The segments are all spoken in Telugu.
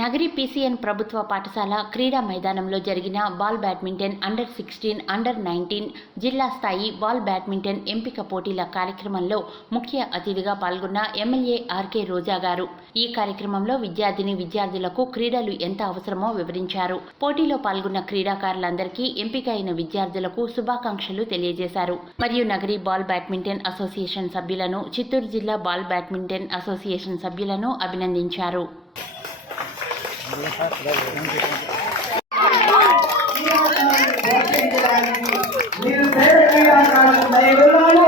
నగరి పీసీఎన్ ప్రభుత్వ పాఠశాల క్రీడా మైదానంలో జరిగిన ball badminton under sixteen under nineteen జిల్లా స్థాయి బాల్ బ్యాడ్మింటన్ ఎంపిక పోటీల కార్యక్రమంలో ముఖ్య అతిథిగా పాల్గొన్న ఎమ్మెల్యే ఆర్కే రోజా గారు. ఈ కార్యక్రమంలో విద్యార్థిని విద్యార్థులకు క్రీడలు ఎంత అవసరమో వివరించారు. పోటీలో పాల్గొన్న క్రీడాకారులందరికీ ఎంపిక అయిన విద్యార్థులకు శుభాకాంక్షలు తెలియజేశారు. మరియు నగరి బాల్ బ్యాడ్మింటన్ అసోసియేషన్ సభ్యులను చిత్తూరు జిల్లా బాల్ బ్యాడ్మింటన్ అసోసియేషన్ సభ్యులను అభినందించారు. మీరు క్రీడాకారులు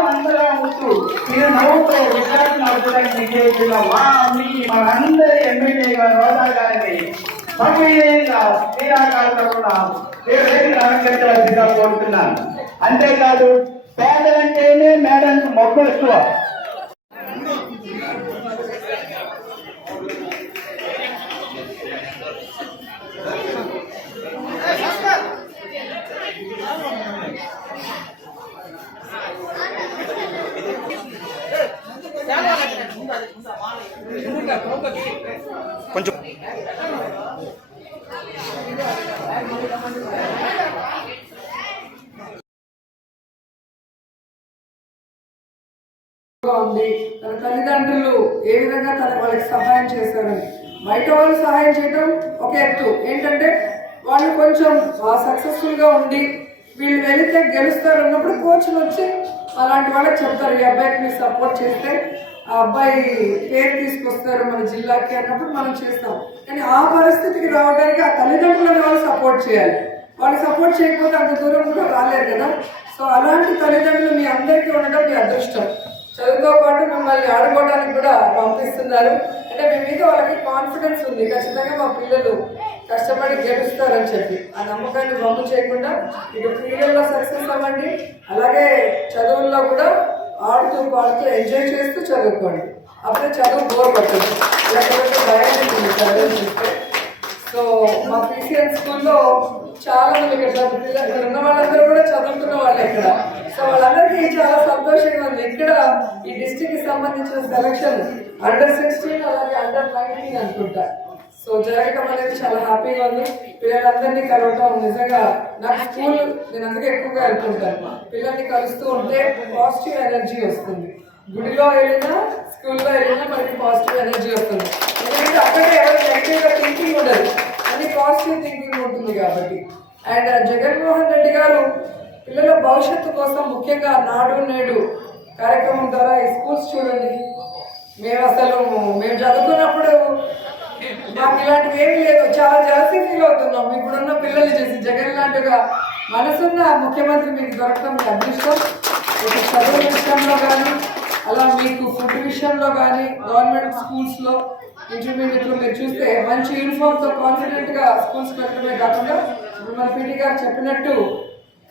అందరూ ఉంటూ మీరు నవ్వుతూ విద్యార్థులు నడుపుతానికి మా మనందరి ఎమ్మెల్యే గారు రోజా గారిని సభ్యులుగా క్రీడాకారులు కూడా నేను కోరుతున్నాను అంతేకాదు పేదలంటేనే మేడం మొగ్గు ఎక్కువ ఉంది. తన తల్లిదండ్రులు ఏ విధంగా తన వాళ్ళకి సహాయం చేశారని. బయట వాళ్ళు సహాయం చేయడం ఒక ఎత్తు. ఏంటంటే వాళ్ళు కొంచెం సక్సెస్ఫుల్గా ఉండి వీళ్ళు వెళితే గెలుస్తారు అన్నప్పుడు కోచ్లు వచ్చి అలాంటి వాళ్ళకి చెప్తారు ఈ అబ్బాయికి మీరు సపోర్ట్ చేస్తే ఆ అబ్బాయి పేరు తీసుకొస్తారు మన జిల్లాకి అన్నప్పుడు మనం చేస్తాం. కానీ ఆ పరిస్థితికి రావడానికి ఆ తల్లిదండ్రులను వాళ్ళు సపోర్ట్ చేయాలి. వాళ్ళు సపోర్ట్ చేయకపోతే అంత దూరం కూడా రాలేరు కదా. సో అలాంటి తల్లిదండ్రులు మీ అందరికీ ఉండడం మీ అదృష్టం. చదువుతో పాటు మిమ్మల్ని ఆడుకోవడానికి కూడా పంపిస్తున్నారు. అంటే మీ మీద వాళ్ళకి కాన్ఫిడెన్స్ ఉంది. ఖచ్చితంగా మా పిల్లలు కష్టపడి గెలుస్తారని చెప్పి. ఆ నమ్మకాన్ని బొమ్మ చేయకుండా ఇటు క్రీడల్లో సక్సెస్ అవ్వండి. అలాగే చదువుల్లో కూడా ఆడుతూ పాడుతూ ఎంజాయ్ చేస్తూ చదువుకోండి. అప్పుడే చదువు బోర్ పడుతుంది. లేకపోతే భయం చదువు చూస్తే. సో మా పీసీఎన్ స్కూల్లో చాలా మంది ఇక్కడ పిల్ల- ఉన్న వాళ్ళందరూ కూడా చదువుతున్న వాళ్ళే ఇక్కడ. సో వాళ్ళందరికీ చాలా సంతోషంగా ఉంది. ఇక్కడ ఈ డిస్టిక్కి సంబంధించిన సెలక్షన్ అండర్ సిక్స్టీన్ అలాగే అండర్ నైన్టీన్ అనుకుంటా. సో జరగటం అనేది చాలా హ్యాపీగా ఉంది. పిల్లలందరినీ కలవటం నిజంగా నాకు స్కూల్ నేను అందుకే ఎక్కువగా వెళ్తుంటాను పిల్లల్ని కలుస్తూ ఉంటే పాజిటివ్ ఎనర్జీ వస్తుంది. గుడిలో వెళ్ళినా స్కూల్లో వెళ్ళినా మనకి పాజిటివ్ ఎనర్జీ వస్తుంది. ఎందుకంటే అక్కడే ఎవరు నెగిటివ్గా థింకింగ్ ఉండదు అన్ని పాజిటివ్ థింకింగ్ ఉంటుంది కాబట్టి అండ్ జగన్మోహన్ రెడ్డి గారు పిల్లల భవిష్యత్తు కోసం ముఖ్యంగా నాడు నేడు కార్యక్రమం ద్వారా స్కూల్స్ చూడండి. మేము అసలు మేము చదువుకున్నప్పుడు మాకు ఇలాంటివి ఏమీ లేదు. చాలా జలసీ ఫీల్ అవుతున్నాం. ఇప్పుడున్న పిల్లల్ని చేసి జగన్ లాంటిగా మనసున్న ముఖ్యమంత్రి మీకు దొరకడం మీ అదృష్టం. ఒక చదువు విషయంలో కానీ అలా మీకు ఫుడ్ విషయంలో కానీ గవర్నమెంట్ స్కూల్స్లో ఇంటర్మీడియట్లో మీరు చూస్తే మంచి యూనిఫామ్తో కాన్ఫిడెంట్గా స్కూల్స్ పెట్టడమే కాకుండా ఇప్పుడు మన పీటీ గారు చెప్పినట్టు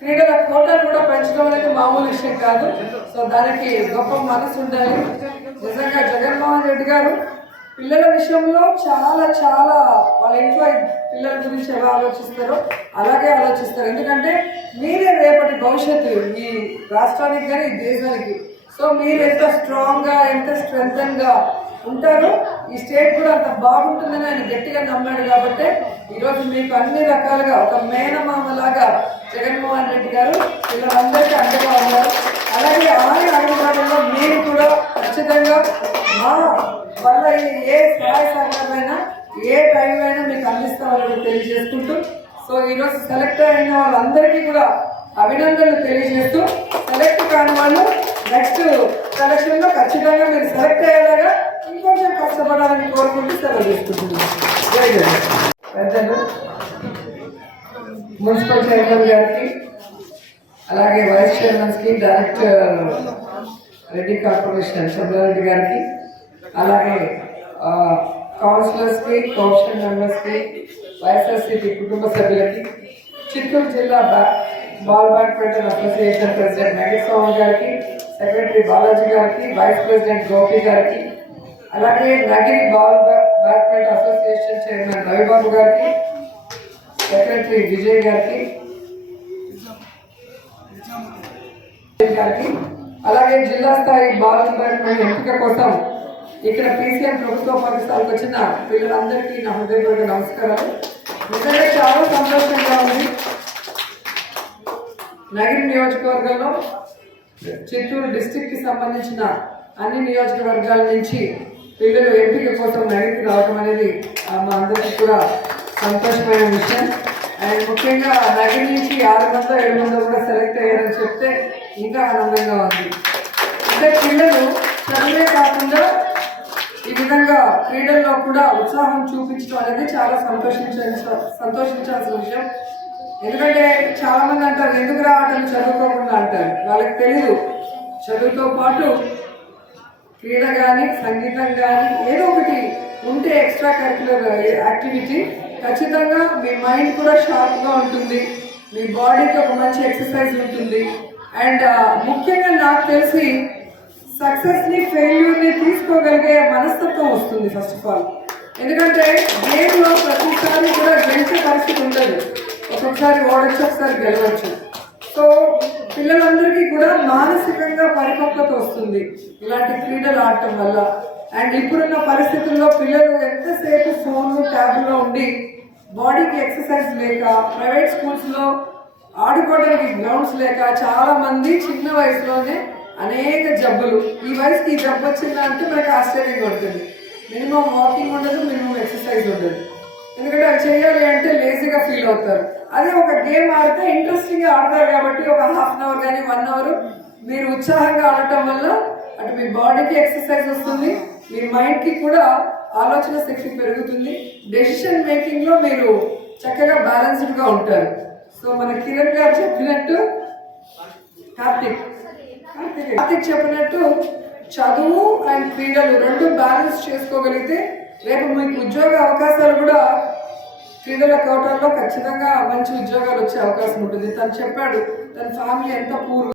క్రీడల కోటలు కూడా పెంచడం అనేది మామూలు విషయం కాదు. సో దానికి గొప్ప మనసు ఉండాలి. నిజంగా జగన్మోహన్ రెడ్డి గారు పిల్లల విషయంలో చాలా చాలా వాళ్ళ ఇంట్లో పిల్లల గురించి ఎలా ఆలోచిస్తారో అలాగే ఆలోచిస్తారు. ఎందుకంటే మీరే రేపటి భవిష్యత్తు ఈ రాష్ట్రానికి కానీ దేశానికి. సో మీరు ఎంత స్ట్రాంగ్గా ఎంత స్ట్రెంగ్గా ఉంటారో ఈ స్టేట్ కూడా అంత బాగుంటుందని ఆయన గట్టిగా నమ్మాడు కాబట్టి ఈరోజు మీకు అన్ని రకాలుగా ఒక మేనమామలాగా జగన్మోహన్ రెడ్డి గారు వీళ్ళందరికీ అండగా ఉన్నారు. అలాగే ఆయన అడుగుదారులో మీరు కూడా ఖచ్చితంగా మా వల్ల ఏ సహాయ సహకారమైనా ఏ టైం అయినా మీకు అందిస్తామని తెలియజేసుకుంటూ సో ఈరోజు సెలెక్ట్ అయిన వాళ్ళందరికీ కూడా అభినందనలు తెలియజేస్తూ సెలెక్ట్ కాని వాళ్ళు నెక్స్ట్ సెలక్షన్లో ఖచ్చితంగా మీరు సెలెక్ట్ అయ్యేలాగా ఇంకొంచెం కష్టపడాలని కోరుకుంటూ సెలవు తీసుకుంటున్నాను పెద్దలు మున్సిపల్ చైర్మన్ గారికి అలాగే వైస్ చైర్మన్స్కి డైరెక్టర్ రెడ్డి కార్పొరేషన్ చంద్రారెడ్డి గారికి అలాగే కౌన్సిలర్స్కి కౌన్సిల్ మెంబర్స్కి వైఎస్ఆర్సీపీ కుటుంబ సభ్యులకి చిత్తూరు జిల్లా ball badminton association president Venkataswamy గారికి సెక్రటరీ బాలాజీ గారికి వైస్ ప్రెసిడెంట్ గోపి గారికి అలాగే నగిరి బాల్ బ్యా- బ్యాడ్మింటన్ అసోసియేషన్ చైర్మన్ రవిబాబు గారికి సెక్రటరీ విజయ్ గారికి గారికి అలాగే జిల్లా స్థాయి బాల్ బ్యాడ్మింటన్ ఎంపిక కోసం ఇక్కడ పీసీఎం ప్రభుత్వ పాఠశాలకు వచ్చిన పిల్లలందరికీ నా హృదయపూర్వక నమస్కారాలు. నిజంగా చాలా సంతోషంగా ఉంది. నగరి నియోజకవర్గంలో చిత్తూరు డిస్టిక్కి సంబంధించిన అన్ని నియోజకవర్గాల నుంచి పిల్లలు ఎంపిక కోసం నగరికి రావడం అనేది ఆ, మా అందరికీ కూడా సంతోషమైన విషయం. అండ్ ముఖ్యంగా నగరి నుంచి ఆరు మందో ఏడు మందో కూడా సెలెక్ట్ అయ్యారని చెప్తే ఇంకా ఆనందంగా ఉంది. అంటే పిల్లలు చదువే కాకుండా ఈ విధంగా క్రీడల్లో కూడా ఉత్సాహం చూపించడం అనేది చాలా సంతోషించాల్సిన సంతోషించాల్సిన విషయం. ఎందుకంటే చాలా మంది అంటారు ఎందుకు రావటం చదువుకోకుండా? అంటారు. వాళ్ళకి తెలియదు చదువుతో పాటు క్రీడ కానీ సంగీతం కానీ ఏదో ఒకటి ఉంటే ఎక్స్ట్రా కరిక్యులర్ యాక్టివిటీ ఖచ్చితంగా మీ మైండ్ కూడా షార్ప్గా ఉంటుంది. మీ బాడీకి ఒక మంచి ఎక్సర్సైజ్ ఉంటుంది. అండ్ uh, ముఖ్యంగా నాకు తెలిసి సక్సెస్ని ఫెయిల్యూర్ని తీసుకోగలిగే మనస్తత్వం వస్తుంది ఫస్ట్ ఆఫ్ ఆల్ ఎందుకంటే గేమ్లో ప్రతిసారి కూడా గెలిచే పరిస్థితి ఉండదు. ఒక్కొక్కసారి ఓడొచ్చు ఒకసారి గెలవచ్చు. సో పిల్లలందరికీ కూడా మానసికంగా పరిపక్వత వస్తుంది ఇలాంటి క్రీడలు ఆడటం వల్ల. అండ్ ఇప్పుడున్న పరిస్థితుల్లో పిల్లలు ఎంతసేపు ఫోన్లు ట్యాబ్లో ఉండి బాడీకి ఎక్సర్సైజ్ లేక ప్రైవేట్ స్కూల్స్లో ఆడుకోవడానికి గ్రౌండ్స్ లేక చాలా మంది చిన్న వయసులోనే అనేక జబ్బులు. ఈ వయసుకి ఈ జబ్బు వచ్చిందంటే మనకి ఆశ్చర్యంగా ఉంటుంది. మినిమం వాకింగ్ ఉండదు మినిమం ఎక్సర్సైజ్ ఉండదు. ఎందుకంటే అది చేయాలి అంటే లేజీగా ఫీల్ అవుతారు. అదే ఒక గేమ్ ఆడితే ఇంట్రెస్టింగ్గా ఆడతారు కాబట్టి ఒక హాఫ్ అన్ అవర్ కానీ వన్ అవర్ మీరు ఉత్సాహంగా ఆడటం వల్ల అటు మీ బాడీకి ఎక్సర్సైజ్ వస్తుంది మీ మైండ్కి కూడా ఆలోచన శక్తి పెరుగుతుంది. డెసిషన్ మేకింగ్లో మీరు చక్కగా బ్యాలెన్స్డ్గా ఉంటారు. సో మన కిరణ్ గారు చెప్పినట్టు కార్తిక్ కార్తిక్ కార్తిక్ చెప్పినట్టు చదువు అండ్ క్రీడలు రెండు బ్యాలెన్స్ చేసుకోగలిగితే రేపు మీకు ఉద్యోగ అవకాశాలు కూడా క్రీడల కోటాల్లో ఖచ్చితంగా మంచి ఉద్యోగాలు వచ్చే అవకాశం ఉంటుంది. తను చెప్పాడు తన ఫ్యామిలీ ఎంత పూర్